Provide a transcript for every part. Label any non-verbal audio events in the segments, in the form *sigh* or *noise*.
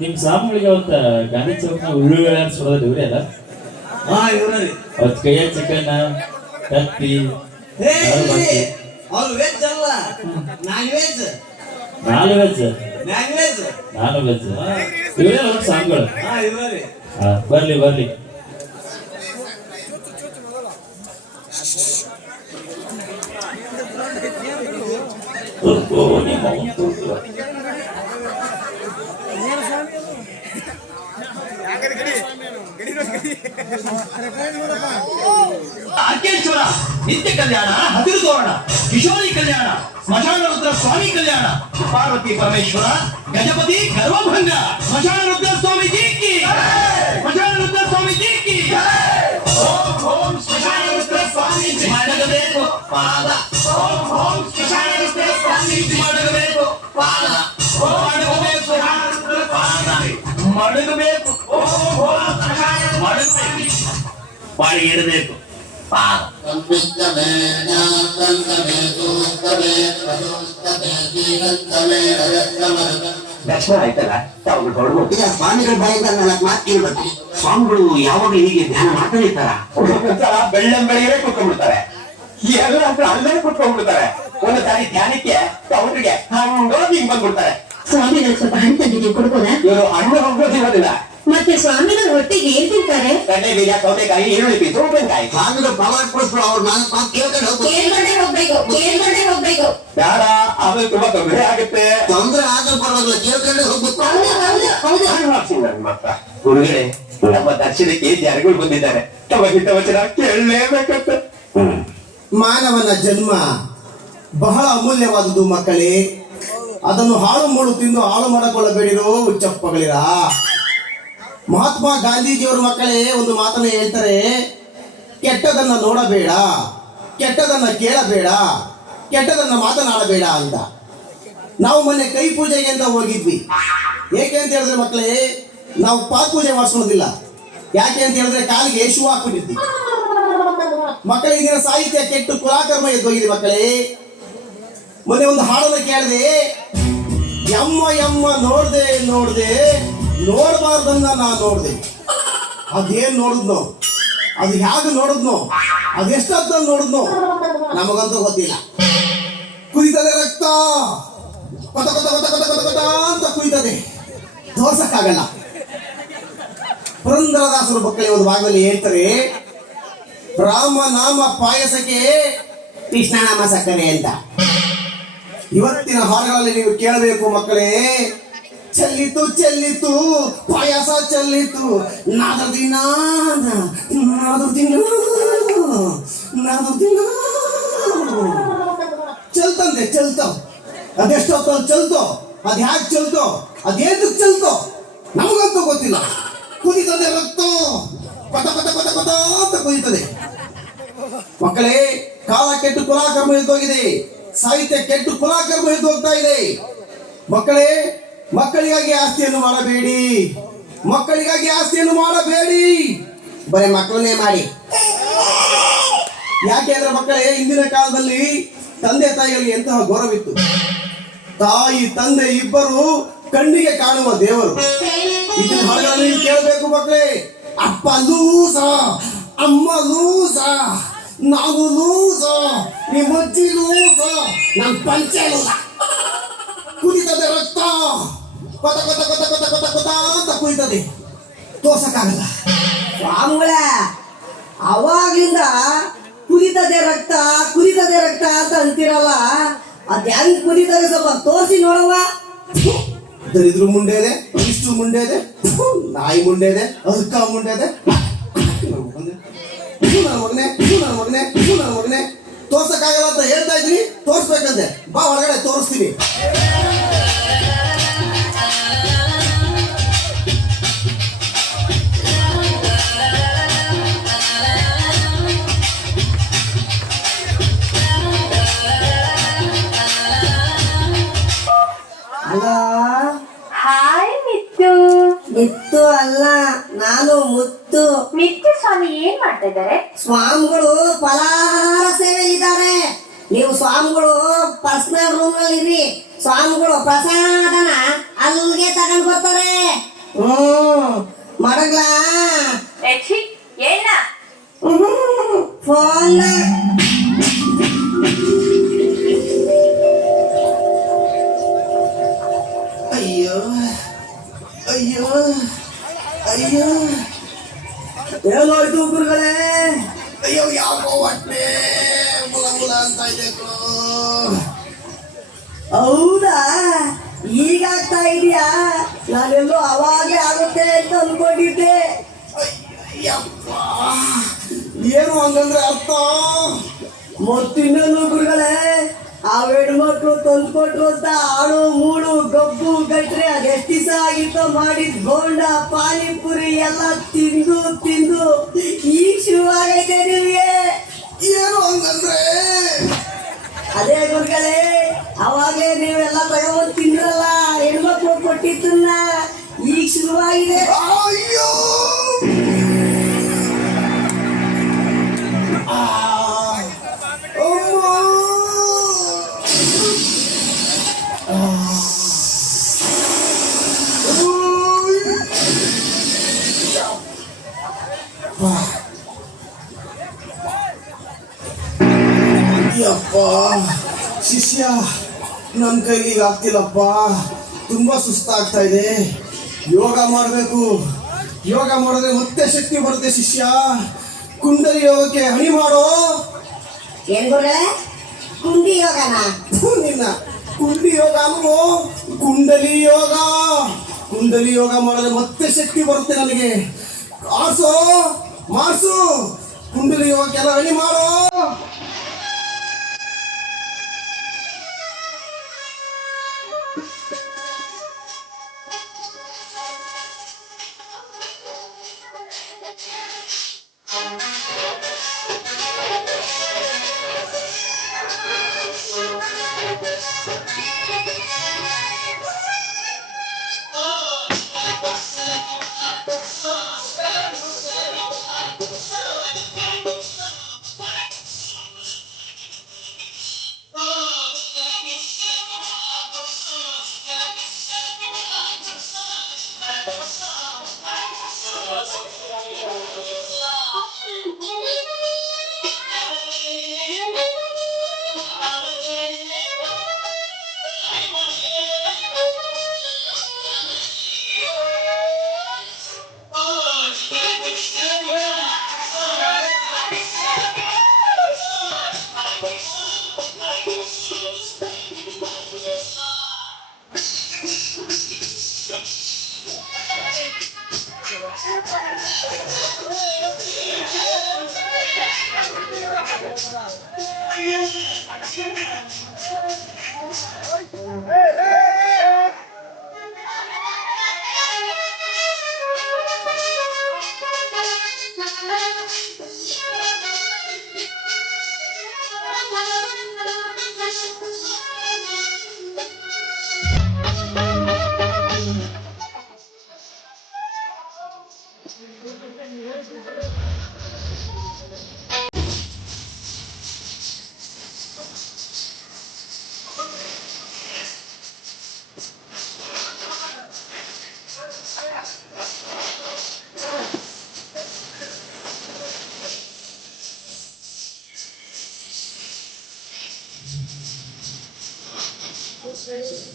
ನಿಮ್ ಸಾಮಗಳಿಗೆ ಅವತ್ತ ಗಾಂಧಿ ಚೌಕ್ ಉಳ್ಳುಗಳ ಸುಡೋದು ಇವ್ರಿ ಅಲ್ಲ? ಅವತ್ ಕೈಯ ಚಿಕನ್ ಕತ್ತಿ ನಾನ್ ವೆಜ್ ನಾನ್ ವೆಜ್ ಇವರೇ ಅವ್ರ ಇವ್ರಿ ಬರ್ಲಿ ಬರ್ಲಿ. ನಿಮ್ಮ ಅವ್ನ್ ತೂಕ. ಅರ್ಕೇಶ್ವರ ನಿತ್ಯ ಕಲ್ಯಾಣ ಹಸಿರು ತೋರಣ ಕಿಶೋರಿ ಕಲ್ಯಾಣ ಸ್ಮಶಾನ ರುದ್ರ ಸ್ವಾಮಿ ಕಲ್ಯಾಣ ಪಾರ್ವತಿ ಪರಮೇಶ್ವರ ಗಜಪತಿ ಗರ್ವಭಂಗ ಸ್ಮಶಾನ ರುದ್ರ ಸ್ವಾಮಿ ಕಿ ಸ್ಮಶಾನ ರುದ್ರ ಸ್ವಾಮಿ ಕಿ ಓಂ ಓಂ ಸ್ಮಶಾನ ರುದ್ರ ಸ್ವಾಮಿ ಮಡಗಬೇಕು ಪಾದ. ಓಂ ಓಂ ಸ್ಮಶಾನ ಮಡಗಬೇಕು ಮಡಗಬೇಕು ಮಡಗಬೇಕು ಮಡಗಬೇಕು ಪಾದ ದರ್ಶನ ಆಯ್ತಲ್ಲ? ತಾವು ಹೊರಡು ಈಗ ಸ್ವಾಮಿಗಳ ಬಾಯಿಂದ ನಾಲ್ಕು ಮಾತು ಕೇಳ್ಬೇಕು. ಸ್ವಾಮಿಗಳು ಯಾವಾಗ ಹೀಗೆ ಧ್ಯಾನ ಮಾಡ್ತಾ ಇರ್ತಾರ? ಬೆಳ್ಳಂಬೆಳಿಗೆ ಕುತ್ಕೊಂಡ್ಬಿಡ್ತಾರೆ. ಎಲ್ಲ ಹತ್ರ ಅಲ್ಲೇ ಕುತ್ಕೊಂಡ್ಬಿಡ್ತಾರೆ ಒಂದು ಸಾರಿ ಧ್ಯಾನಕ್ಕೆ ಅವ್ರಿಗೆ ಹಂಗೋಗಿ ಹಿಂಗ್ ಬಂದ್ಬಿಡ್ತಾರೆ. ಸ್ವಾಮಿಗಳು ಸ್ವಲ್ಪ ಹಣ್ಣು ತಂದಿದ್ದೀವಿ ಕೊಡ್ಬೋದಾ? ಇವರು ಹಣ್ಣು ಹೋಗೋದಿರೋದಿಲ್ಲ ಮತ್ತೆ ಸ್ವಾಮಿಗಳ ಹೊಟ್ಟೆಗೆ ಏನ್ ತಿಂತಾರೆ? ಕಡ್ಲೆ ಬೀಜ ಸೌತೆಕಾಯಿ ಈರುಳ್ಳಿ ಪೀಸು ಉಪ್ಪಿನಕಾಯಿ ಸ್ವಾಮಿಗಳು ಫಲ ಕೊಡಿಸ್ಬಿಡು ಅವ್ರ ನಾಲ್ಕು ಮಾತು ಕೇಳ್ಕೊಂಡು ಹೋಗ್ಬೇಕು. ಕೇಳ್ಕೊಂಡೆ ಹೋಗ್ಬೇಕು ಕೇಳ್ಕೊಂಡೆ ಹೋಗ್ಬೇಕು. ಬೇಡ ಆಮೇಲೆ ತುಂಬಾ ತೊಂದರೆ ಆಗುತ್ತೆ. ತೊಂದರೆ ಆಗಲ್ ಪರವಾಗಿಲ್ಲ ಕೇಳ್ಕೊಂಡೆ ಹೋಗ್ಬೇಕು. ಹೌದು ಹೌದು ಹೌದು. ನಾನು ಹಾಕ್ತೀನಿ ನನ್ನ ಮಕ್ಕ ಗುರುಗಳೇ. ನಮ್ಮ ದರ್ಶನಕ್ಕೆ ಜನಗಳು ಬಂದಿದ್ದಾರೆ. ತಮ್ಮ ಹಿತವಚನ ಕೇಳಲೇಬೇಕಂತ. ಮಾನವನ ಜನ್ಮ ಬಹಳ ಅಮೂಲ್ಯವಾದುದು ಮಕ್ಕಳೇ. ಅದನ್ನು ಹಾಳು ಮೂಳು ತಿಂದು ಹಾಳು ಮಾಡಿಕೊಳ್ಳಬೇಡಿರೋ ಉಚ್ಚಪ್ಪಗಳಿರ ಮಹಾತ್ಮ ಗಾಂಧೀಜಿಯವರು ಮಕ್ಕಳೇ, ಒಂದು ಮಾತನ್ನು ಹೇಳ್ತಾರೆ, ಕೆಟ್ಟದನ್ನ ನೋಡಬೇಡ, ಕೆಟ್ಟದನ್ನ ಕೇಳಬೇಡ, ಕೆಟ್ಟದನ್ನ ಮಾತನಾಡಬೇಡ ಅಂತ. ನಾವು ಮೊನ್ನೆ ಕೈ ಪೂಜೆಗೆ ಅಂತ ಹೋಗಿದ್ವಿ. ಏಕೆ ಅಂತ ಹೇಳಿದ್ರೆ ಮಕ್ಕಳೇ, ನಾವು ಪಾದ ಪೂಜೆ ಮಾಡಿಸೋದಿಲ್ಲ ಯಾಕೆ ಅಂತ ಹೇಳಿದ್ರೆ ಕಾಲಿಗೆ ಶೂ ಹಾಕ್ಬಿಟ್ಟಿದ್ವಿ. ಮಕ್ಕಳ ಈಗಿನ ಸಾಹಿತ್ಯ ಕೆಟ್ಟು ಕುಲಾಕರ್ಮ ಎದ್ದೋಗಿದೆ ಮಕ್ಕಳೇ. ಮೊನ್ನೆ ಒಂದು ಹಾಡನ್ನು ಕೇಳಿದೆ. ಎಮ್ಮ ಎಮ್ಮ ನೋಡ್ದೆ ನೋಡ್ದೆ, ನೋಡಬಾರ್ದನ್ನ ನಾ ನೋಡ್ದೆ. ಅದೇನ್ ನೋಡಿದ್ನೋ? ಅದು ಹೇಗೆ ನೋಡಿದ್ನೋ? ಅದೆಷ್ಟು ನೋಡಿದ್ನೋ? ನಮಗಂತೂ ಗೊತ್ತಿಲ್ಲ. ಕುದಿತದೆ ರಕ್ತ. ಕೊತ ಕೊತ ಕೊತ ಕೊತ ಕೊತ ಕೊತ ಅಂತ ಕುಯ್ತದೆ. ತೋರ್ಸಕ್ಕಾಗಲ್ಲ. ಪುರಂದರದಾಸರು ಮಕ್ಕಳೇ, ಒಂದು ಭಾಗದಲ್ಲಿ ಹೇಳ್ತಾರೆ ರಾಮ ನಾಮ ಪಾಯಸಕ್ಕೆ ಕೃಷ್ಣನಾಮ ಸಕ್ಕರೆ ಅಂತ. ಇವತ್ತಿನ ಹಾಡುಗಳಲ್ಲಿ ನೀವು ಕೇಳಬೇಕು ಮಕ್ಕಳೇ. ಚೆಲ್ಲಿತು ಚೆಲ್ಲಿತು, ಪಾಯಸ ಚೆಲ್ಲಿತು. ನಾದ್ರ ದಿನ ನಾದ್ರ ದಿನ ನಾದ್ರ ದಿನ. ಚಲ್ತಂತೆ, ಚಲ್ತೋ. ಅದೆಷ್ಟೊತ್ತಲ್ಲಿ ಚಲ್ತೋ, ಅದ್ ಹ್ಯಾಕ್ ಚಲ್ತೋ ಅದೇದಕ್ ಚಲ್ತೋ, ನಮಗಂತೂ ಗೊತ್ತಿಲ್ಲ. ಕುದಿತದೆ ರಕ್ತ. ಪದ ಪದ ಪದ ಪದ ಅಂತ ಕುದಿತದೆ. ಮಕ್ಕಳೇ, ಕಾಲ ಕೆಟ್ಟು ಕುಲಾಕರ್ಮ ಎದ್ದೋಗಿದೆ ಸಾಹಿತ್ಯ ಕೆಟ್ಟು ಕುಲಾಕರ್ಮ ಎದ್ದೋಗ್ತಾ ಇದೆ. ಮಕ್ಕಳೇ, ಮಕ್ಕಳಿಗಾಗಿ ಆಸ್ತಿಯನ್ನು ಮಾಡಬೇಡಿ. ಮಕ್ಕಳಿಗಾಗಿ ಆಸ್ತಿಯನ್ನು ಮಾಡಬೇಡಿ. ಬರೀ ಮಕ್ಕಳನ್ನೇ ಮಾಡಿ. ಯಾಕೆ ಅಂದ್ರೆ ಮಕ್ಕಳೇ ಇಂದಿನ ಕಾಲದಲ್ಲಿ ತಂದೆ ತಾಯಿಗಳಿಗೆ ಎಂತಹ ಗೌರವಿತ್ತು. ತಾಯಿ, ತಂದೆ ಇಬ್ಬರು ಕಣ್ಣಿಗೆ ಕಾಣುವ ದೇವರು. ಇದನ್ನ ಹಾಡುಗಳನ್ನು ಕೇಳಬೇಕು ಮಕ್ಕಳೇ. ಅಪ್ಪ ಲೂಸ ಅಮ್ಮ ಲೂಸ ನಾವು ಲೂಸ ನಿಮ್ಮ ಅಜ್ಜಿ ಲೂಸ ನಮ್ಮ ಪಂಚೆ ಇಲ್ಲ ಕುದಿತದೆ ರಕ್ತ ಕೊತ ಕೊತ ಕೊತ ಕೊತ ಕೊತ ಕೊತ ಅಂತ ಕುದಿತದೆ ತೋರ್ಸಕ್ಕಾಗಲ್ಲ ಸ್ವಾಮಿಗಳ ಅವಾಗ್ಲಿಂದ ಕುದಿತದೆ ರಕ್ತ ಕುದಿತದೆ ರಕ್ತ ಅಂತ ಅಂತಿರಲ್ಲ ಅದ್ ಹೆಂಗ್ ಕುದಿತದೆ ಸ್ವಲ್ಪ ತೋರಿಸಿ ನೋಡವ್ವ ದರಿದ್ರ ಮುಂಡೆ ಇದೆ ಇಷ್ಟು ಮುಂಡೆ ಇದೆ ನಾಯಿ ಮುಂಡೆ ಇದೆ ಅದಕ್ಕ ಮುಂಡೆ ಇದೆ ಥು, ನನ್ನ ಮಗನೇ ಥು, ನನ್ನ ಮಗನೇ ನನ್ನ ಮಗನೇ ತೋರ್ಸಕ್ಕಾಗಲ್ಲ ಅಂತ ಹೇಳ್ತಾ ಇದ್ದೀನಿ ತೋರಿಸ್ಬೇಕಂತೆ ಬಾ ಹೊರಗಡೆ ತೋರಿಸ್ತೀನಿ ಹಾಯ್ ಮಿತ್ತು. ಮಿತ್ತು ಅಲ್ಲ ನಾನು ಮುತ್ತು. ಮಿತ್ತು ಸ್ವಾಮಿ ಏನ್ ಮಾಡ್ತಾ ಇದ್ದಾರೆ? ಸ್ವಾಮಿಗಳು ಫಲಾಹಾರ ಇದ್ದಾರೆ ನೀವು ಸ್ವಾಮಿಗಳು ಪರ್ಸನಲ್ ರೂಮ್ನಲ್ಲಿ ಇರಿ ಸ್ವಾಮಿಗಳು ಪ್ರಸಾದನ ಅಲ್ಲಿಗೆ ತಗೊಂಡ್ ಬರ್ತಾರೆ. ಹ್ಮ್. ಮಡಗ್ಲಾ ಏನ ಫೋನ್ ಅಯ್ಯೋ ಅಯ್ಯೋ ಅಯ್ಯೋ. ಏನಾಯ್ತು ಗುರುಗಳೇ. ಅಯ್ಯೋ, ಯಾಕೋ ಹೊಟ್ಟೆ ಮುಲ ಮುಲ ಅಂತ ಇದೆ. ಹೌದಾ? ಈಗಾಗ್ತಾ ಇದೆಯಾ? ನಾನೆಲ್ಲೋ ಅವಾಗೆ ಆಗುತ್ತೆ ಅಂತ ಅನ್ಕೊಂಡಿದ್ದೆ. ಏನು ಹಂಗಂದ್ರೆ ಅರ್ಥ? ಮತ್ತಿನ್ನೊಂದು ಗುರುಗಳೇ? ಆ ಹೆಣ್ಮಕ್ಳು ತಂದ್ಕೊಟ್ರು ಅಂತ ಆಳು ಮೂಳು ಗಬ್ಬು ಗಟ್ರೆ ಅದೆಷ್ಟು ದಿವಸ ಆಗಿತ್ತು ಮಾಡಿದ್ ಗೋಂಡ ಪಾನಿಪುರಿ ಎಲ್ಲ ತಿಂದು ತಿಂದು ಈಗ ಶುರುವಾಗೈತೆ ನಿಮಗೆ. ಏನು ಹಂಗಂದ್ರೆ? ಅದೇ ಗುರುಗಳೇ ಅವಾಗಲೇ ನೀವೆಲ್ಲ ತಗೊಂಡ್ ತಿಂದ್ರಲ್ಲ ಹೆಣ್ಮಕ್ಳು ಕೊಟ್ಟಿದ್ದನ್ನ ಈಗ ಶುರುವಾಗಿದೆ. ಶಿಷ್ಯ ನನ್ನ ಕೈಗೆ ಈಗ ಆಗ್ತಿಲ್ಲಪ್ಪ. ತುಂಬಾ ಸುಸ್ತಾಗ್ತಾ ಇದೆ. ಯೋಗ ಮಾಡಬೇಕು. ಯೋಗ ಮಾಡಿದ್ರೆ ಮತ್ತೆ ಶಕ್ತಿ ಬರುತ್ತೆ ಶಿಷ್ಯ. ಕುಂಡಲಿ ಯೋಗಕ್ಕೆ ಹಣಿ ಮಾಡೋ. ಗುರುಗಳೇ? ಕುಂಡಿ ಯೋಗ ನಿನ್ನ. ಕುಂಡಿ ಯೋಗ ಅಲ್ವೋ ಕುಂಡಲಿ ಯೋಗ. ಕುಂಡಲಿ ಯೋಗ ಮಾಡಿದ್ರೆ ಮತ್ತೆ ಶಕ್ತಿ ಬರುತ್ತೆ ನನಗೆ. ಆಸೋ ಮಾಡಿಸು ಕುಂಡಲಿ ಯೋಗಕ್ಕೆಲ್ಲ ಹಣಿ ಮಾಡೋ. Hey, hey! Yes,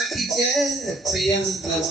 I. So yes, that's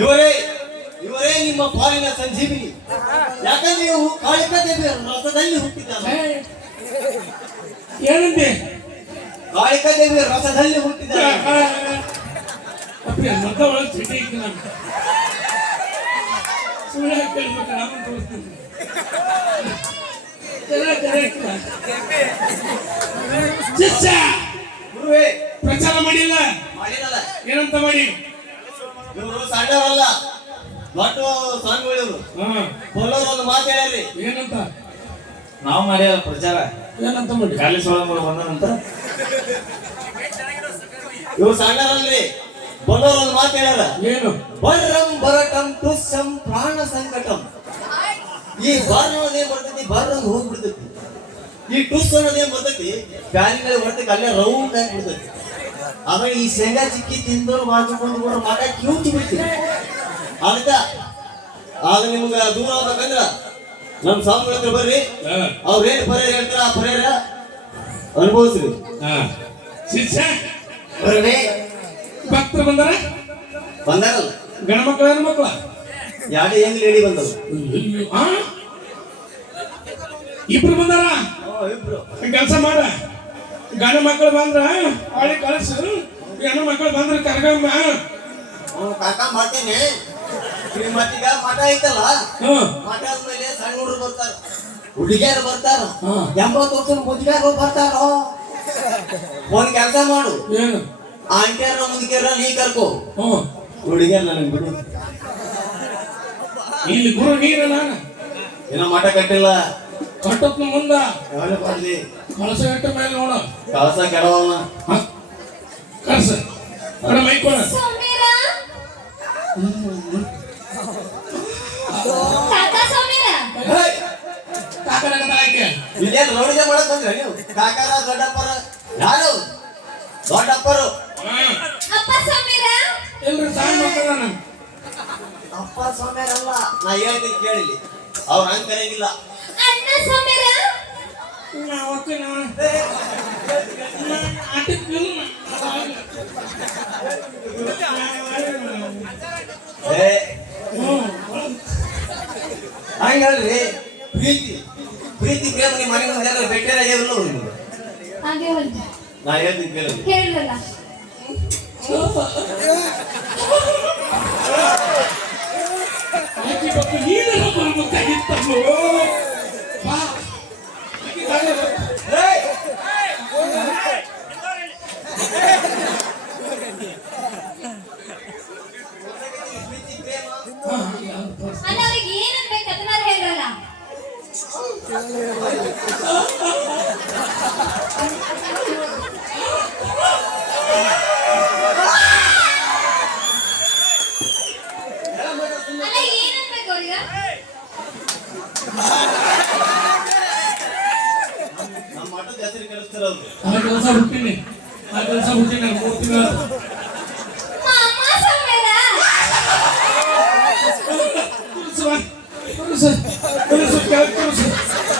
ಇವರೇ ಇವರೇ ನಿಮ್ಮ ಪಾಲಿನ ಸಂಜೀವಿನಿ. ಯಾಕಂದ್ರೆ ನೀವು ಕಾಳಿಕ ರಥದಲ್ಲಿ ಹುಟ್ಟಿದ್ದಾರೆ. ಏನಂತೆ? ಕಾಳಿಕಾದೇವಿ ರಥದಲ್ಲಿ ಹುಟ್ಟಿದ್ದಾರೆ. ಸುಳ್ಳು ಕೇಳ್ಬೇಕು? ನಾನು ತೋರಿಸ್ತೀನಿ. ಕರೆಕ್ಟ್ ಗುರುವೇ ಪ್ರಚಾರ ಮಾಡಿಲ್ಲ? ಏನಂತ ಮಾಡಿ? ಇವರು ದೊಡ್ಡ ಬಲ್ಲವರು ಒಂದು ಮಾತು ಹೇಳ್ರಿ ಏನಂತ? ನಾವು ಮಾಡ್ಯಾರ ಪ್ರಚಾರ. ಏನಂತ ಮಾಡಿ? ಖಾಲಿ ನಂತರ? ಇವ್ರು ಸಣ್ಣರಲ್ರಿ ಬಲ್ಲವರು ಒಂದು ಮಾತು ಹೇಳ್ಯಾರ ಏನು? ಬರ್ರಂ ಬರಟಂ ತುಸ್ಸಂ ಪ್ರಾಣ ಸಂಕಟಂ. ಈ ಬರ್ ಅನ್ನೋದೇನ್ ಬರ್ತೈತಿ ಬರ್ ಅಂತ ಹೋಗ್ಬಿಡ್ತೈತಿ. ಈ ಟುಸ್ ಅನ್ನೋದೇ ಬರ್ತೈತಿ? ಬ್ಯಾಲಿ ಮೇಲೆ ಬರ್ತೈತಿ ಅಲ್ಲೇ ರೌಂಡ್ ಆಗಿ ಬಿಡ್ತೈತಿ. ಆಮೇಲೆ ಈ ಶೇಂಗಾ ಚಿಕ್ಕಿ ತಿಂದವ್ರು ಮಾಡ್ಕೊಂಡು ಕೂಡ ಮಗ ಕಿವುಚಿ ಬಿಡ್ತೀವಿ ಅದಕ್ಕ ಆಗ ನಿಮ್ಗ ದೂರ ಆಗ್ಬೇಕಂದ್ರ ನಮ್ ಸ್ವಾಮಿಗಳ ಹತ್ರ ಬರ್ರಿ. ಹಾ. ಅವ್ರ ಏನ್ ಪರಿಹಾರ ಹೇಳ್ತಾರ ಆ ಪರಿಹಾರ ಅನುಭವಿಸ್ರಿ. ಹಾ. ಶಿಷ್ಯ ಬರ್ರಿ. ಭಕ್ತರು ಬಂದಾರ? ಬಂದಾರಲ್ಲ. ಹೆಣ್ಣು ಯಾಕೆ ಯಾರು ಏನ್ ಲೇಡಿ ಬಂದವ್ರು? ಇಬ್ರು ಬಂದಾರ? ಕೆಲಸ ಮಾಡ. ಗಂಡ ಮಕ್ಕಳು ಬಂದ್ರ ಅವಳಿ ಕಳಿಸು. ಹೆಣ್ಣು ಮಕ್ಕಳು ಬಂದ್ರ ಕರ್ಗಮ್ಮ ಕಾಕ ಮಾಡ್ತೇನೆ. ಶ್ರೀಮತಿಗ ಮಠ ಐತಲ್ಲ? ಮಠ ಆದ್ಮೇಲೆ ಸಣ್ಣ ಹುಡುಗರು ಬರ್ತಾರ. ಹುಡುಗಿಯರು ಬರ್ತಾರ. ಎಂಬತ್ತು ವರ್ಷದ ಮುದ್ಗಾರು ಬರ್ತಾರ. ಒಂದ್ ಕೆಲಸ ಮಾಡು. ಆಂಟಿಯರ ಮುದುಕಿಯರ ನೀ ಕರ್ಕೋ. ಹುಡುಗಿಯರ್ ನನಗೆ ಬಿಡು. ಇಲ್ಲಿ ಗುರು ನೀರ ನಾನು ಏನೋ ಮಠ ಕಟ್ಟಿಲ್ಲ. ಕಟ್ಟತ್ನ ಮುಂದ. ಕಳಸ ಇಟ್ಟ ಮೇಲೆ ನೋಡ. ಕಳಸ ಕೆಡವನ? ಕಳ್ಸ. ಕಡೆ ಮೈಕೋಣ ಇಲ್ಲೇನ್ ರೋಡಿಗೆ ಮಾಡಕ್ ಬಂದ್ರೆ ನೀವು? ಕಾಕಾರ ದೊಡ್ಡಪ್ಪರ ಯಾರು? ದೊಡ್ಡಪ್ಪರು. ಅಪ್ಪ ಸೌಮ್ಯರ? ಎಲ್ರು ಮಾಡ್ತಾನ ಅಪ್ಪ ಅಪ್ಪ ಅಲ್ಲ ನಾ ಹೇಳ್ತೀನಿ ಕೇಳಿಲಿ ಅವ್ರ ಹಂಗ್ ಕರೆಯಂಗಿಲ್ಲ. ಅಣ್ಣ ಸೌಮ್ಯರ ನಾವು ನಾವು ಆಟಕ್ಕೆ ಏ ಹಂಗ ಹೇಳ್ರಿ ಪ್ರೀತಿ ಪ್ರೀತಿ ಪ್ರೇಮ ನಿಮ್ಮ ಮನೆ ಮುಂದೆ ಯಾರು ಭೇಟಿಯಾಗಿರಲ್ಲ ನಿಮ್ಗೆ ಹಾಗೆ ಒಂದು ನಾ ಹೇಳ್ತೀನಿ ಕೇಳಿಲಿ ಕೆಲಸ ಹುಟ್ಟಿನಿ ಆ ಕೆಲಸ ಹುಟ್ಟಿನಿ ನಾನು ಮೂರು ತಿಂಗಳು ಅಮ್ಮ ಸಮೀರ ತುಳಸುವ ತುಳಸು ತುಳಸು ಕೆಳಗೆ ತುಳಸು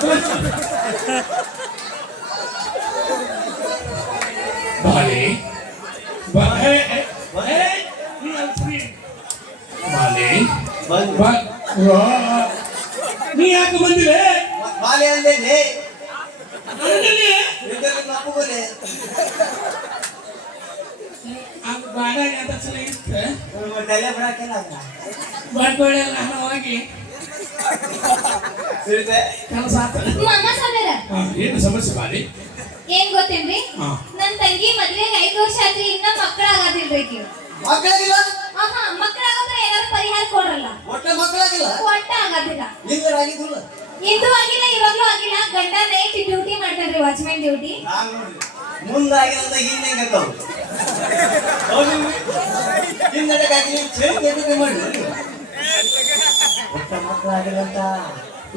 ತುಳಸು ಬಾಲೆ ಬಾ ಹೇ ಹೇ ಹೇ ನೀ ಅಲ್ಲಿ free. ಬಾಲೆ ಬಂದು ಬಾ ವಾ. ನೀ ಯಾಕೆ ಬಂದಿಲ್ಲ ಬಾಲೆ ಅಂದೇನೆ ಅಂದಲ್ಲಿ ನಿಮ್ಮ ಅಪ್ಪಗೋಲೆ ಅದು ಬಾಡಾಗ ಅಂತ ಸಲ ಇತ್ತು ತಲೆ ಬಿಡಕ್ಕೆಲ್ಲ ಬಾಡ್ಕೊಳ್ಳಿ ಕೆಲಸ *laughs* ಏನು ಸಮಸ್ಯೆ ಬಾರಿ ಏನ್ ಗೊತ್ತೇನ್ರಿ? ಹಾ. ನನ್ ತಂಗಿ ಮದ್ವೆಗೆ ಐದ್ ವರ್ಷ ಆದ್ರಿ ಇನ್ನ ಮಕ್ಕಳಾಗದಿಲ್ರಿ ಆಕಿಗೆ. ಮಕ್ಕಳಾಗಿಲ್ಲ ಆಹಾ ಮಕ್ಕಳಾಗದ್ರೆ ಏನಾದ್ರು ಪರಿಹಾರ ಕೊಡ್ರಲ್ಲ? ಒಟ್ಟ ಮಕ್ಕಳಾಗಿಲ್ಲ ಒಟ್ಟ ಆಗದಿಲ್ಲ. ಹಿಂಗಾಗಿದ್ದಿಲ್ಲ ಇಂದು ಆಗಿಲ್ಲ ಇವಾಗ್ಲೂ ಆಗಿಲ್ಲ. ಗಂಡ ನೈಟ್ ಡ್ಯೂಟಿ ಮಾಡ್ತಾನ್ರಿ ವಾಚ್ಮ್ಯಾನ್ ಡ್ಯೂಟಿ. ನಾನು ನೋಡ್ರಿ. ಮುಂದಾಗಿಲ್ಲ ಹಿಂದೆ ಹಿಂದೆಕಾಗಿ ಚೇಂಜ್ ಮಾಡಿ ಒಟ್ಟ ಮಕ್ಕಳಾಗಿಲ್ಲ. ಅಂತ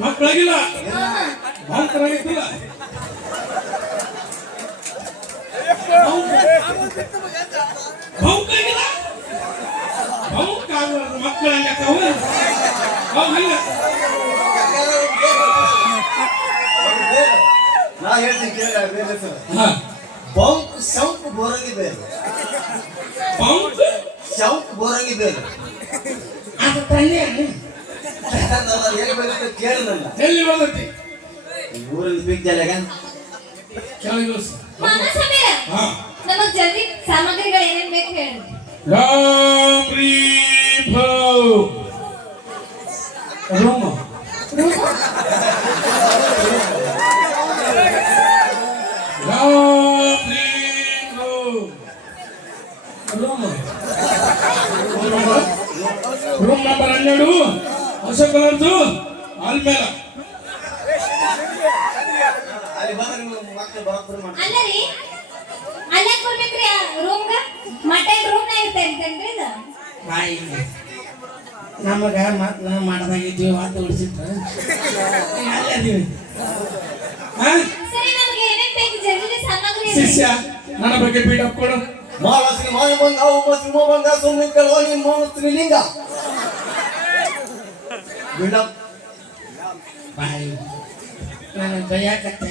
ಮಕ್ಕಳಾಗಿಲ್ಲ ನಾ ಹೇಳ್ತೀನಿ ಕೇಳಿ ಬೌಂಕ್ ಬಂಕ್ ಶಂಕ್ ಬೋರಂಗಿ ಬೇರೆ ಭಾವುಕ ಶಂಕ್ ಬೋರಂಗಿ ಬೇರೆ ಅದು ತಣ್ಣೆ ನಾನು ಎಲ್ಲಿ ಬೇರೆ ಕೇಳಿ ನನ್ನ ಎಲ್ಲಿ ಹೋಗತ್ತೆ ಊರಲ್ಲಿ ಬಿಗ್ ಜಾಗ ಕೆಳಗೆ ಇಳಿಸು. ಮಾಮ ಸಮೀರ ಹಾ. ನಮಗ್ ಜಲ್ದಿ ಸಾಮಗ್ರಿಗಳು ಏನೇನ್ ಬೇಕು ಹೇಳಿ. ರಾಮ್ ರೀ ಭೌ. ರೂಮ್? ರಾಮ್ ರೀ ಭೌ. ರೂಮ್. ರೂಮ್ ನಂಬರ್ ಹನ್ನೆರಡು. ಹೊಸ ಕಲರ್ದು ಆಲ್ಮೇಲ. ಅಲ್ಲಿ ಬಂದ್ರೆ ನೀವು ಮಕ್ಕಳು ಬರೋಬ್ಬರಿ ಮಾಡ್ತಾರೆ. ಅಲ್ಲ ರೀ ಅಲ್ಲೇ ಕೊಡ್ಬೇಕ್ರಿ ರೂಮ್ಗ ಮಟನ್ ರೂಮ್ನ ಇರ್ತಾ ಇರ್ತೇನ್ರಿ ಇದು. ಬಾಯಿ ನಮಗ ಮತ್ ಮಾಡ್ದಾಗಿದ್ದೀವಿ ಮಾಡದಾಗಿದ್ವಿ ಉಳಿಸಿತ್ತು. ಅಲ್ಲದೀವಿ ಹಾ ಸರಿ ಬಗ್ಗೆ ಸಾಮಗ್ರಿ ಹೇಳಿ. ಶಿಷ್ಯ ನನ್ನ ಬಗ್ಗೆ ಬಂದ ಉಪಶ್ರೀ ಮೋಭಂಗ ಸುಮ್ಮನೆ ಕೇಳುವ ನಿಮ್ಮ ಮಾನಸ್ರಿ ಬಿಡಪ್ ಬಾಯಿ ನಾನು ಬೈಯಾಕತ್ತೆ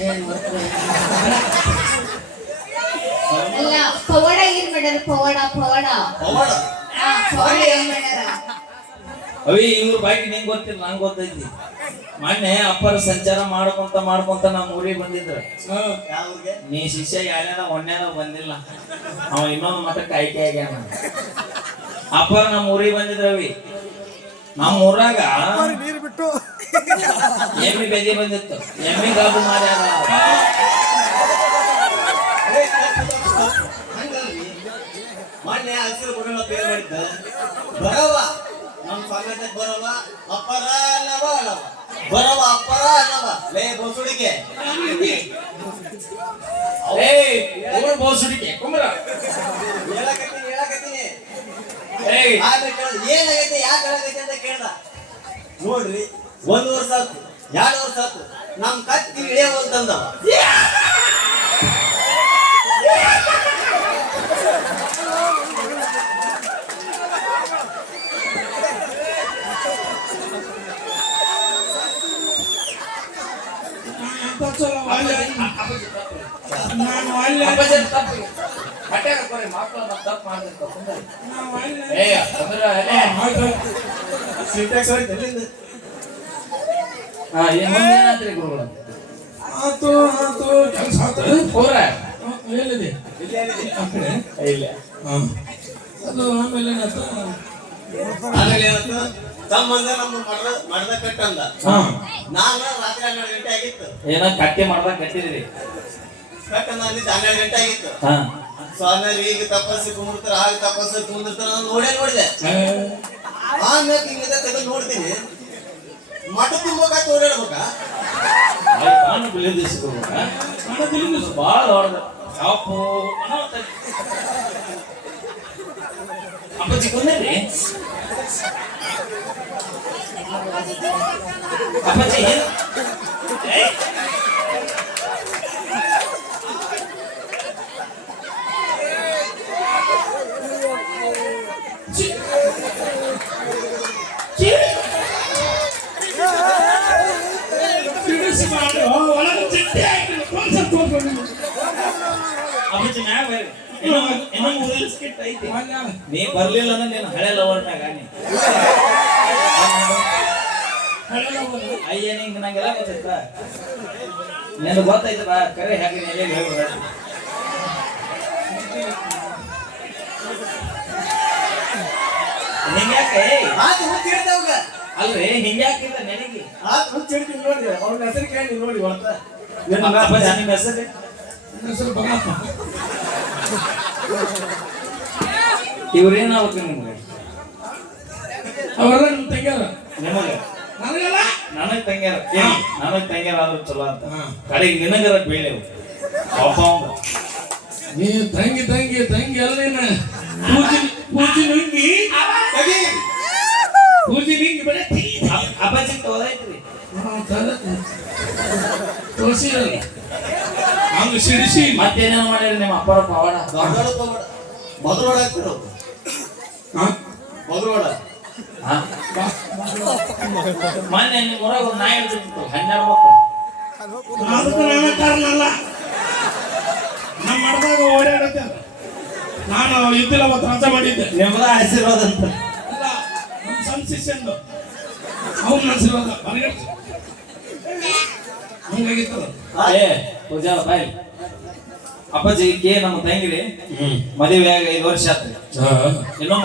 ಅಲ್ಲ ಪವಾಡ ಏನ್ ಮಾಡ್ಯಾರ? ಪವಾಡ ಪವಾಡ. ಪವಾಡ? ಆ, ಪವಾಡ ಏನ್ ಮಾಡ್ಯಾರ? ಅವಿ ಇವ್ರ ಬಾಯಿಗೆ ನಿಂಗೆ ಗೊತ್ತಿಲ್ಲ ನಂಗೆ ಗೊತ್ತೈತಿ. ಮೊನ್ನೆ ಅಪ್ಪರ ಸಂಚಾರ ಮಾಡ್ಕೊಂತ ಮಾಡ್ಕೊಂತ ನಮ್ಮ ಊರಿಗೆ ಬಂದಿದ್ರು. ಯಾವ್ರಿಗೆ ನೀ ಶಿಷ್ಯ ಯಾರ್ಯಾರ ಒನ್ಯಾರ ಬಂದಿಲ್ಲ. ಅವ ಇನ್ನೊಂದು ಮಠಕ್ಕೆ ಆಯ್ಕೆ ಆಗ್ಯಾನ. ಅಪ್ಪರ ನಮ್ಮ ಊರಿಗೆ ಬಂದಿದ್ರವಿ ನಮ್ಮ ಊರಾಗ ನೀರು ಬಿಟ್ಟು. ಎಮ್ಮಿ ಬೆದಿ ಬಂದಿತ್ತು. ಎಮ್ಮಿ ಗಾಬು ಮಾಡ್ಯಾರ ಮೊನ್ನೆ ಹಸಿರು ಗುಣ ಪೇರ್ ಮಾಡಿದ್ದ. ಬರವ ನಮ್ಮ ಸಮಾಜಕ್ಕೆ ಬರವ ಅಪ್ಪರ ಅಲ್ಲವ ಅಲ್ಲವ ಬರವ ಅಪ್ಪರ ನವ ಲೇ ಬೋಸುಡಿಕೆ. ಏ ಬೋಸುಡಿಕೆ ಕುಮ್ರ ಹೇಳಕತ್ತೀನಿ ಹೇಳಕತ್ತೀನಿ ಏಯ್ ಆಮೇಲೆ ಕೇಳ್ದ, ಏನಾಗೈತೆ ಯಾಕೆ ಹೇಳಾಗೈತೆ ಅಂತ ಕೇಳ್ದ. ನೋಡ್ರಿ ಒಂದು ವರ್ಷ ಆತು ಎರಡು ವರ್ಷ ಆತು ನಮ್ ಕತ್ತಿ ಅಂತಂದ ಅಂತ ಚಲೋ ಅಲ್ಲ ನಾನು ಅಲ್ಲ ಹೊಟ್ಟೆಗೆ ಮತ್ತೆ ತಪ್ಪು ಮಾಡ್ಬೇಕು ಕುಂದ್ರಿ. ನಾವು ಅಲ್ಲ ಏಯ್ ಕುಂದ್ರ, ಏ. ಆಯ್ತು. ಸಿಂಟ್ಯಾಕ್ಸ್ ಹೋಯ್ತು ಎಲ್ಲಿಂದ? ಹಾ, ಏನ್ ಮುಂದೆ ಏನಾತ್ರಿ ಗುರುಗಳು? ಆತು ಆತು ಕೆಲಸ ಆತು. ಹೋರ ಆ, ಎಲ್ಲಿದೆ? ಇಲ್ಲಿ ಏನಿದೆ? ಆ ಕಡೆ. ಇಲ್ಲ. ಹಾ. ಅದು ಆಮೇಲೆ ಏನಾಯ್ತು? ಆಮೇಲೆ ಏನಾಯ್ತು? ನಮ್ಮ ಮರದ ಮರದ ಕಟ್ಟಂದ. ಹಾ. ನಾನು ರಾತ್ರಿ ಹನ್ನೆರಡು ಗಂಟೆ ಆಗಿತ್ತು. ಏನ ಕಟ್ಟಿ ಮಾಡ್ದಾಗ ಕಟ್ಟಿದ್ರಿ. ಹನ್ನೆರಡು ಗಂಟೆ ಆಗಿತ್ತು. ಹಾ. ಸ್ವಾಮಿಯವ್ರು ಈಗ ತಪಸ್ಸಿ ಕುಂದಿರ್ತಾರ ಹಾಗೆ ತಪಸ್ಸಿ ಕುಂದಿರ್ತಾರ ನಾನು ನೋಡೇ ನೋಡಿದೆ ಏ, ಆಮೇಲೆ ಹಿಂಗದ ತೆಗೆದು ನೋಡ್ತೀನಿ ಮಠ ತುಂಬಕ ಓಡಾಡ್ಬೇಕ ಬಿಳಿ ದಿವಸಕ್ಕೆ ಹೋಗ್ಬೇಕ ನಾನು ಬಿಳಿ ದಿವಸ ಭಾಳ ಹೊಡೆದ ಸಾಪು ಅಪ್ಪಾಜಿ ಕೊಂದ್ರಿ ಅಪ್ಪಾಜಿ ನೀ ಬರ್ಲಿಲ್ಲ ಅಂದ್ರೆ ನೀನು ಹಳೆ ಲವರ್ ಮ್ಯಾಗ ನೀ ಅಯ್ಯ ನಿಂಗೆ ನಂಗೆಲ್ಲ ಗೊತ್ತೈತ ನಿನಗೆ ಬಾ ಕರೆ ಹಾಕಿ ಎಲ್ಲಿ ಹೇಳ್ಬೇಡ ಹಿಂಗ್ಯಾಕೆ ಆತು ಹುಚ್ಚ ಹಿಡ್ದವಾಗ ಅಲ್ರಿ ಹಿಂಗ್ಯಾಕಿಲ್ಲ ನೆನಗಿ? ಆತು ಹುಚ್ಚ ಹಿಡ್ತೀನಿ ನೋಡ್ರಿ. ಅವ್ನ ಹೆಸರು ಕೇಳಿ ನೋಡಿ ಹೊರತ. ನಿಮ್ಮ ಹೆಸರು? ನಿಮ್ಮ ಹೆಸರು *laughs* ಇವ್ರೇನಾಗ್ಬೇಕು ನಿಮ್ಗೆ? ಅವರೆಲ್ಲ ನಿಮ್ ತಂಗ್ಯಾರ ನಿಮಗೆ? ನನಗಲ್ಲ? ನನಗ್ ತಂಗ್ಯಾರ ನನಗ್ ತಂಗ್ಯಾರ ಆದ್ರೂ ಚಲೋ ಅಂತ. ಕಡೆಗೆ ನಿನಗರ ಬೀಳೆವು ಪಾಪ ಅವ್ನು. ನೀ ತಂಗಿ ತಂಗಿ ತಂಗಿ ಅಲ್ಲ ನೀನು. ಪೂಜಿ ಪೂಜಿ ನುಂಗಿ. ಪೂಜಿ ನುಂಗಿ ಬರೀ ಟೀ. ಅಪ್- ಅಪ್ಪಾಜಿ ತೋದೈತ್ರಿ. ತ-. ಹಂಗ ಸಿಡಿಸಿ ಮತ್ತೇನೇನು ಮಾಡಿರಿ ನಿಮ್ಮ ಅಪ್ಪರ ಪವಾಡ? ಮೊದಲು ಹೊಡ ಹಾ? ಮೊನ್ನೆ ನಿಮ್ಮ ಊರಾಗ ಒಂದು ನಾಯಿ ಹಿಡಿದಿತ್ತು. ಹನ್ನೆರಡು ಮಕ್ಕಳು ಅದಕ್ಕೆ ನನ್ನ ಕಾರಣ ಅಲ್ಲ ನಮ್ಮ ಮಠದಾಗ ಓಡಾಡುತ್ತೆ ನಾನು ಇದ್ದಿಲ್ಲ ಅವತ್ತು ರಜೆ ಮಾಡಿದ್ದೆ. ನಿಮ್ಮದ ಆಶೀರ್ವಾದ ಅಂತ. ನಮ್ಮ ಸಣ್ಣ ಶಿಷ್ಯಂದು. ಅವ್ನ ಆಶೀರ್ವಾದ. ಹೊರಗಡೆ ಏ ಪೂಜಾ ಬಾಯ್. ಅಪ್ಪಾಜಿ ಕೆ ನಮ್ಮ ತಂಗಿರಿ ಮದುವೆ ಆಗ ಐದು ವರ್ಷ ಆತ್ರಿ. ಇನ್ನೂ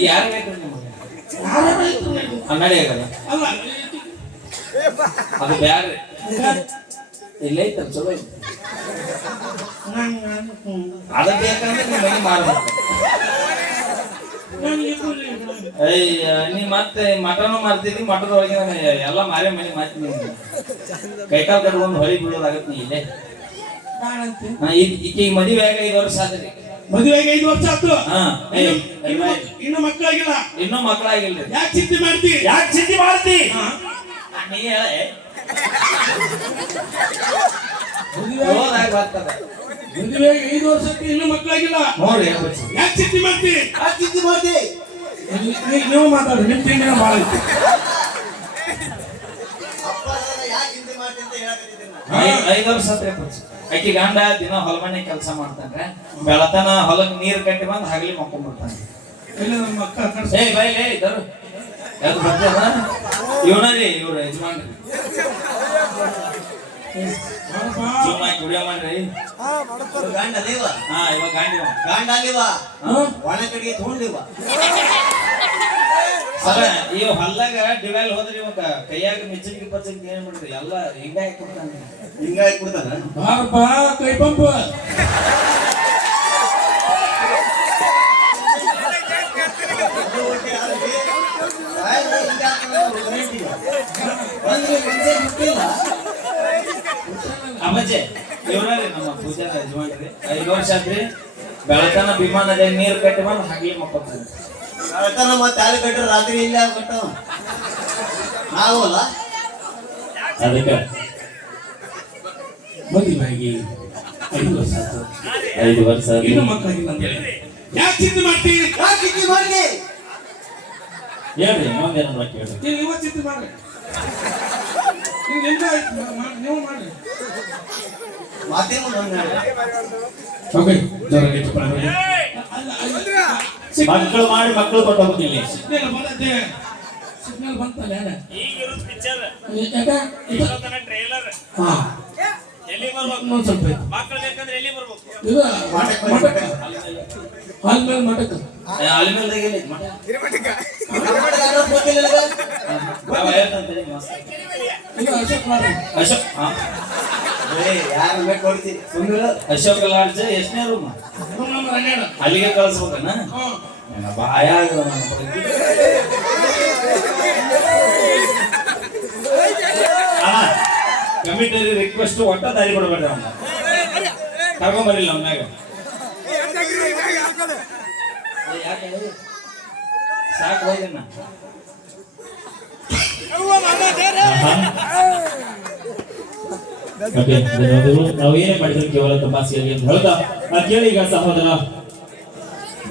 ಈಗ ಆಗಲ್ಲ. ಅದು ಬ್ಯಾಡ್ರಿ. ಇಲ್ಲೇ ಐತಲ್ಲ ಚಲೋ ಐತಿ. ಅದ ಬೇಕಂದ್ರೆ ನೀವು ಮನೆ ಮಾಡ್ಬೇಕು ಅಯ್ಯ ನೀ ಮತ್ತೆ ಮಟನು ಮಾರ್ತಿದ್ದಿ ಮಟನ್ ಒಳಗೆ ನಾನು ಎಲ್ಲ ಮಾರೇ ಮನೆ ಮಾಡ್ತೀನಿ. ಕೈಕಾಲ್ ಕಟ್ಕೊಂಡು ಹೊಳಿ ಬೀಳೋದಾಗತ್ತೆ ನೀ ಇಲ್ಲೇ. ಈಕೆ ಮದುವೆ ಆಗ ಐದು ವರ್ಷ ಆದ್ರಿ ಆಗಿ ಐದು ವರ್ಷ ಆಯ್ತು ಇನ್ನು ಮಕ್ಕಳಾಗಿಲ್ಲ. ಇನ್ನೂ ಮಕ್ಕಳಾಗಿಲ್ರಿ. ಯಾಕೆ ಚಿಂತೆ ಮಾಡ್ತಿ? ಯಾಕೆ ಚಿಂತೆ ಮಾಡ್ತಿ? ನೀ ಹೇಳ ಮದುವೆ ಹೋದಾಗ ಬರ್ತದೆ. ಐದು ವರ್ಷಕ್ಕೆ ಇನ್ನೂ ಮಕ್ಕಳಾಗಿಲ್ಲ. ನೋಡಿ ಯಾಕೆ ಚಿಂತೆ ಮಾಡ್ತಿ? ಯಾಕೆ ಚಿಂತೆ ಮಾಡ್ತಿ? ನೀವು- ನೀವು ಮಾತಾಡಿ ನಿಮ್ ತಿಂಡಿನ ಭಾಳ ಐತಿ. ಐದ್ ವರ್ಷ ಹತ್ರ. ಆಕಿ ಗಂಡ ದಿನ ಹೊಲ ಮನೆ ಕೆಲಸ ಮಾಡ್ತಾನೆ ಬೆಳತನ ಹೊಲಕ್ ನೀರ್ ಕಟ್ಟಿ ಬಂದು ಹಗಲಿ ಮಕ್ಕೊಂಡ್ಬಿಡ್ತಾನೆ ಇಲ್ಲ ನಮ್ಮ ಅಕ್ಕ ಬೈ ಇವ್ರ ಯಜಮಾನ್ರಿ ಸುಮ್ಮನೆ ಕುಡಿಯೋ ಮಾಡ್ರಿ ಇವ್ರು ಗಂಡ ಅದೇವ ಹಾ ಇವಾಗ ಗಾಂಡಿ. ಗಂಡ ಅಲ್ಲಿವ? ಒಣ ಕಡೆಗೆ ತಗೊಂಡಿವ ಈ ಹೊಲ್ದಾಗ ಡಿವೆಲ್ ಹೋದ್ರಿ ಇವಾಗ ಕೈಯಾಗ ಮಿಚ್ಚನ್ಗಿ ಪಚ್ಚನ್ಗಿ ಏನ್ ಬಿಡ್ರಿ ಎಲ್ಲ ಹಿಂಗ ಹಾಕ್ಬಿಡ್ತಾನೆ ಹಿಂಗಾಗಿ ಕೊಡ್ತಾನ ಬಾರಪ್ಪ ಕೈ ಪಂಪ್ ಅಮ್ಮಜ್ಜೆ ಇವ್ರಿ ನಮ್ಮ ಪೂಜಾ ಯಜಮಾನ್ರಿ ಐದು ವರ್ಷ ಆದ್ರಿ ಬೆಳತನ ವಿಮಾನದ ನೀರು ನೀರ್ ಕಟ್ಟಿ ಬಂದು ಹಾಗೆ ಮಕ್ಕೊತಾನೆ ಬೆಳತನ ಮತ್ತೆ ಅಲ್ಲಿ ಕಟ್ಟ್ರೆ ರಾತ್ರಿ ಇಲ್ಲೇ ಆಗ್ಬಿಟ್ಟು? ನಾವು ಅಲ್ಲ ಅದಕ್ಕೆ ಮದುವೆ ಆಗಿ ಐದು ವರ್ಷ ಆಯ್ತು. ಐದು ವರ್ಷ ಇನ್ನು ಮಕ್ಕಳಿಗೆ ಅಂತ ಹೇಳಿ. ಯಾಕೆ ಚಿಂತೆ ಮಾಡ್ತಿ? ಯಾಕೆ ಚಿಂತೆ ಹೇಳಿ ಹೇಳ್ರಿ ಇನ್ನೊಂದೇನಾರ ಕೇಳಿ ನೀವು ಇವ ಚಿಂತೆ ಮಾಡ್ರಿ. ನೀವು ನಿಮ್ಗೆ ಆಯ್ತು? ಮಾ- ಮಾ- ನೀವು ಮಾಡ್ರಿ. ಮಾತೇ ಮುಂದೆ ಓಕೆ ಜೋರಾಗಿ ಮಕ್ಕಳು ಮಾಡಿ ಮಕ್ಕಳು ಕೊಟ್ಟು ಹೋಗ್ತೀನಿ ಸಿಗ್ನಲ್ ಬಂದೈತೆ ಸಿಗ್ನಲ್ ಬಂತಲ್ಲ ಯಾರ? ಯಾಕ? ಇದು ಹಾ. ಇನ್ನೊಂದ್ ಸ್ವಲ್ಪ ಐತೆ ಇದು ಮಠಕ್ಕೆ. ಹಾಲ್ ಮೇಲೆ ಮಠಕ್ಕೆ. ಅಲಿಮೇಲ್ದಾಗ ಎಲ್ಲಿ? ಮಠ? ಗೊತ್ತಿಲ್ಲ ನನಗೆ. ನಾವ್ ಹೇಳ್ತಂತೀರಿ ಮಸ್ತ್. ಇದು ಅಶೋಕ್ ಮಾಡ್ರಿ ಅಶೋಕ್ ಹಾ? ಯಾರ ಬೇಕು ಕೊಡ್ತಿ? ಸುಮ್ಮನೆ ಅಶೋಕ ಲಾಡ್ಜ್ ಎಷ್ಟನೇ ರೂಮ್ ರೂಮ್ ನಂಬರ್ ಹನ್ನೆರಡು. ಅಲ್ಲಿಗೆ ಕಳಿಸ್ಬೇಕನ್ನ ಹ್ಮ್. ನನ್ನ ಬಾಯ ನನ್ನ. ಕಮಿಟರಿ ರಿಕ್ವೆಸ್ಟ್ ಒಟ್ಟ ದಾರಿ ಕೊಡಬೇಡ ಕರ್ಕೊಂಬರಿಲ್ಲ ಅವನಾಗ ಸಾಕು ಹೋಗಿನ್ನ ಓಕೆ, ಧನ್ಯವಾದಗಳು. ನಾವು ಏನೇ ಮಾಡಿದ್ರು ಕೇವಲ ತಮಾಷೆಯಾಗಿ ಅಂತ ಹೇಳ್ತಾ, ಆ ಕೇಳಿ ಈಗ ಸಹೋದರ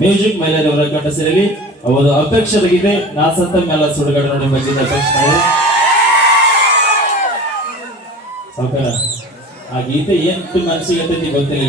ಮ್ಯೂಸಿಕ್ ಮೈಲಾದವರ ಅವರ ಸೇರಲಿ ಅವರು ಅಪೇಕ್ಷದ ಗೀತೆ ನಾಸಂತ ಮೇಲ ಸುಡುಗಾಡು ನೋಡಿ ಬಂದಿದ್ದ ಅಪೇಕ್ಷೆ. ಸಾವ್ಕಾರ ಆ ಗೀತೆ ಏನ್ ಮನಸ್ಸಿಗೆ ಗೊತ್ತಿಲ್ಲ